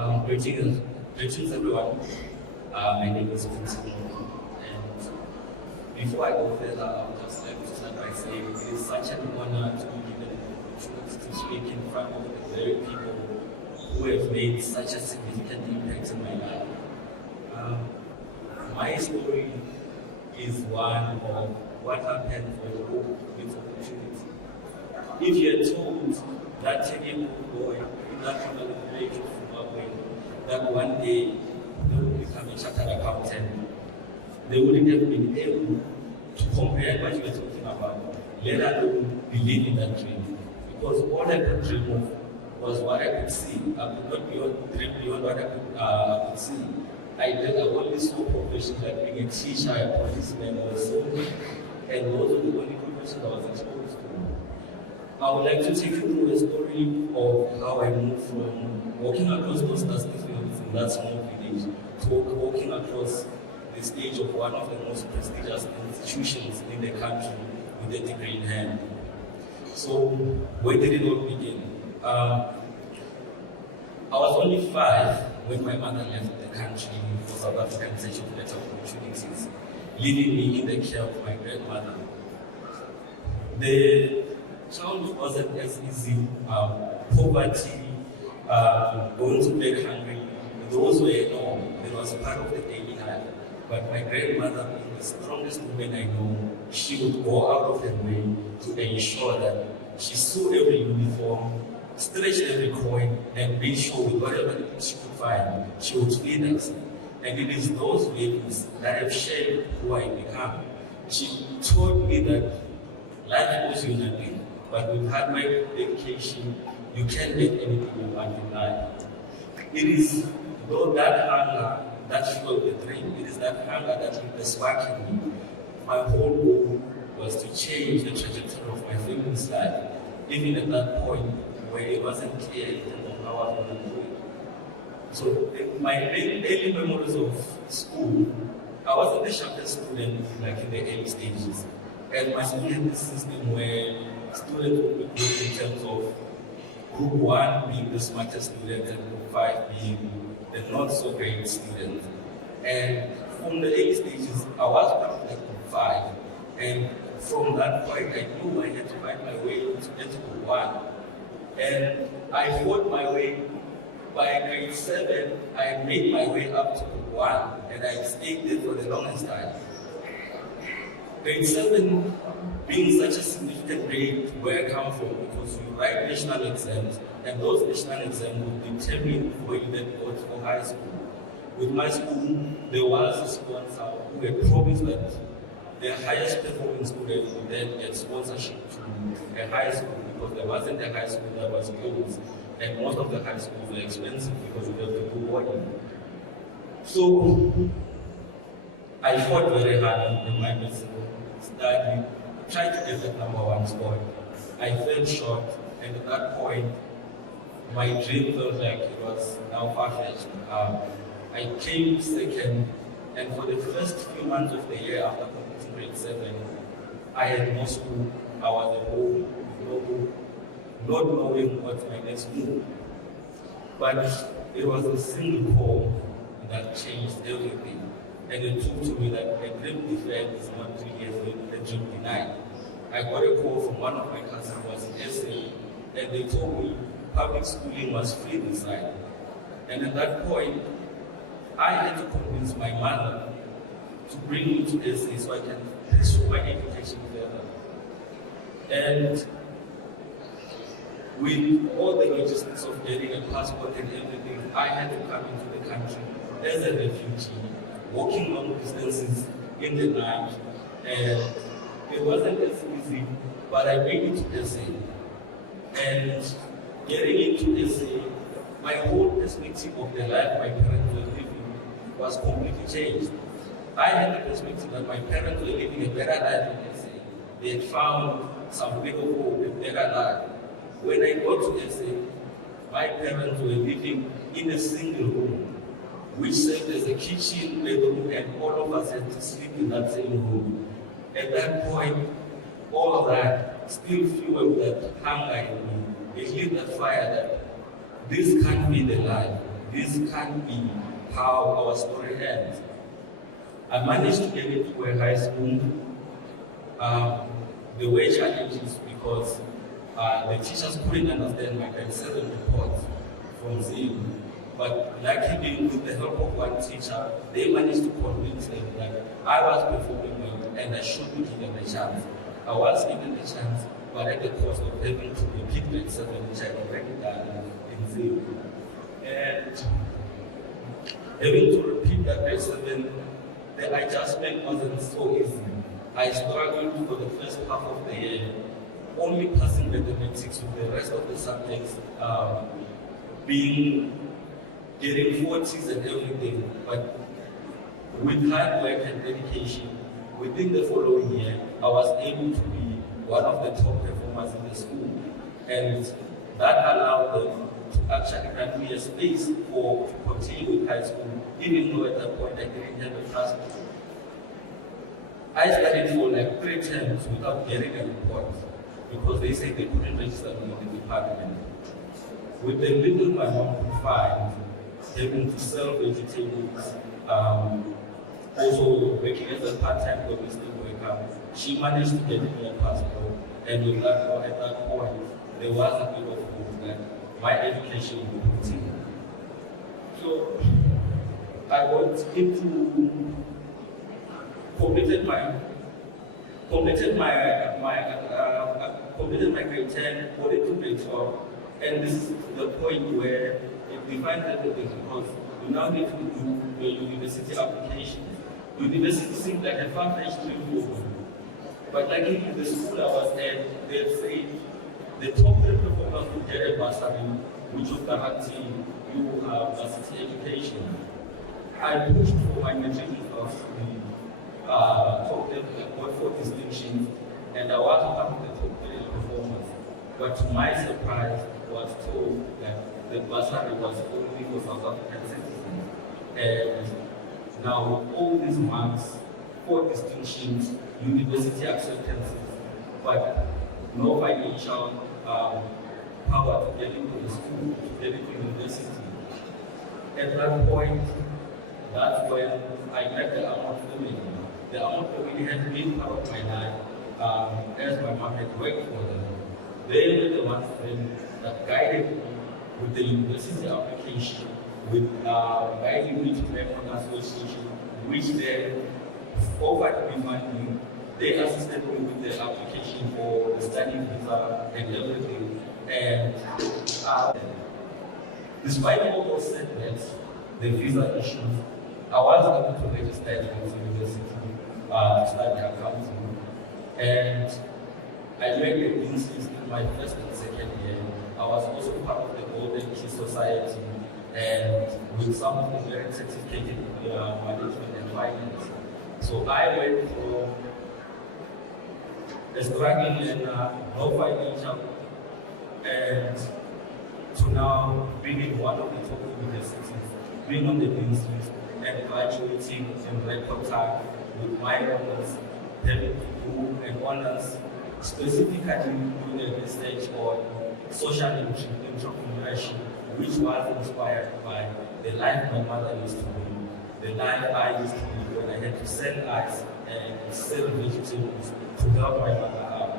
Greetings everyone. My name is Quinton, and before I go further, I would just like to start by saying it is such an honor to be given the opportunity to speak in front of the very people who have made such a significant impact in my life. My story is one of what happened for a hope with opportunity. If you are told that 10-year-old boy in that family village of Zimbabwe that one day they would become a chartered accountant, they wouldn't have been able to comprehend what you were talking about, let alone believe in that dream. Because all I could dream of was what I could see. I could not dream beyond what I could see. I only saw professions like being a teacher, a policeman, or a soldier, and those were the only professions I was exposed to. I would like to take you through the story of how I moved from walking across those dusty fields in that small village to walking across the stage of one of the most prestigious institutions in the country with a degree in hand. So, where did it all begin? I was only 5 when my mother left the country for South African search of better opportunities, leaving me in the care of my grandmother. The childhood wasn't as easy. Poverty, going to bed hungry, those were normal. It was part of the daily life. But my grandmother, being the strongest woman I know, she would go out of her way to ensure that she sewed every uniform, stretched every coin, and made sure with whatever she could find, she would feed us. And it is those values that have shaped who I become. She taught me that life was unique, but with hard work, dedication, you can make anything you want in life. It is though that hunger that fueled the dream, it is that hunger that lit the spark in me. My whole goal was to change the trajectory of my family's life, even at that point where it wasn't clear in terms of how I was going to do it. So my early memories of school, I wasn't the sharpest student like in the early stages. And my school had this system where students would be grouped in terms of group 1 being the smartest student and group 5 being the not so great student. And from the early stages, I was part of that group 5. And from that point, I knew I had to find my way to get to group 1. And I fought my way. By grade 7, I made my way up to group 1, and I stayed there for the longest time. Grade 7 being such a significant grade where I come from, because you write national exams, and those national exams will determine where you then go for high school. With my school, there was a sponsor who had promised that the highest performing students would then get sponsorship to a high school, because there wasn't a high school that was girls, and most of the high schools were expensive because you have to do boarding. So I fought very hard in my medicine study, tried to get that #1 spot. I fell short, and at that point, my dream felt like it was now far-fetched. I came second, and for the first few months of the year after completing grade 7, I had no school. I was at home, no book, not knowing what's my next move. But it was a single call that changed everything. And it proved to me that a dream deferred is not 3 years later, a dream denied. I got a call from one of my cousins who was in SA, and they told me public schooling was free this side. And at that point, I had to convince my mother to bring me to SA so I can pursue my education further. And with all the logistics of getting a passport and everything, I had to come into the country as a refugee, walking long distances in the night, and it wasn't as easy, but I made it to SA. And getting into SA, my whole perspective of the life my parents were living was completely changed. I had the perspective that my parents were living a better life in SA. They had found some bit of hope, a better life. When I got to SA, my parents were living in a single room, which served as a kitchen, bedroom, and all of us had to sleep in that same room. At that point, all of that still fueled that hunger in me. It lit that fire that this can't be the life. this can't be how our story ends. I managed to get into a high school. There were challenges because the teachers couldn't understand my grade 7 report from zero. But luckily, with the help of one teacher, they managed to convince them that I was performing well and I should be given a chance. I was given a chance, but at the cost of having to repeat grade 7, which I already done in zero. And having to repeat that grade 7, the adjustment wasn't so easy. I struggled for the first half of the year, only passing mathematics with the rest of the subjects getting 40s and everything. But with hard work and dedication, within the following year, I was able to be one of the top performers in the school. And that allowed them to actually grant me a space to continue with high school, even though at that point I didn't have a classroom. I studied for like 3 terms without getting a report because they said they couldn't register me in the department. With the little my mom could find, having to sell vegetables, also working as a part-time domestic worker, she managed to get me a passport. And with that, at that point, there was a bit of hope that my education would continue. So I went into completed my grade 10, got into grade 12, and this is the point where it defines everything because you now need to do your university application. University seemed like a far-fetched dream for me. But like in the school I was at, they say the top 3 performers would get a bursary, which would guarantee you varsity education. I pushed for my matric results to be top 10, got 4 distinctions, and I was among the top 3 performers. But to my surprise, I was told that the bursary was only for South African citizens. And now with all these marks, 4 distinctions, university acceptances, but no financial power to get into the school, to get into university. At that point, that's when I met the Amount family. The Amount family had been part of my life as my mom had worked for them. They were the ones that guided me with the university application, with guiding me to Member Association, which they offered me funding. They assisted me with the application for the study visa and everything. And despite all those setbacks, the visa issues, I was able to register at the university to study accounting. And I made a business in my first and second year. I was also part of the Golden Key Society and with some of the very certificated management and finance. So I went from a struggling and no financial and to now being in one of the top universities, being on the dean's list and graduating in record time with my honors, having to do an honors specifically doing a research on social entrepreneurship, which was inspired by the life my mother used to live, the life I used to live when I had to sell ice and sell vegetables to help my mother out.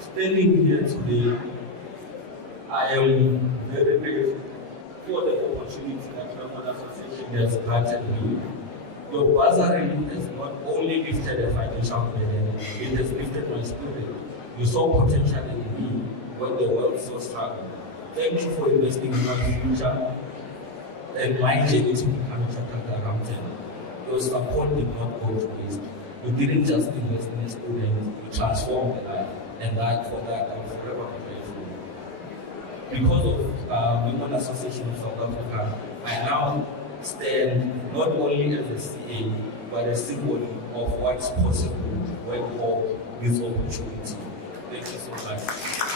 Standing here today, I am very grateful for the opportunity that Member Association has granted me. Your bursary has not only lifted a financial burden, it has lifted my spirit. You saw potential in me when the world saw struggle. Thank you for investing in my future and my journey to become a chartered accountant. Your support did not go to waste. You didn't just invest in a student, you transformed their life. And for that, I'm forever grateful. Because of Women Association of South Africa, I now stand not only as a CA, but a symbol of what's possible when for this opportunity. Thank you so much.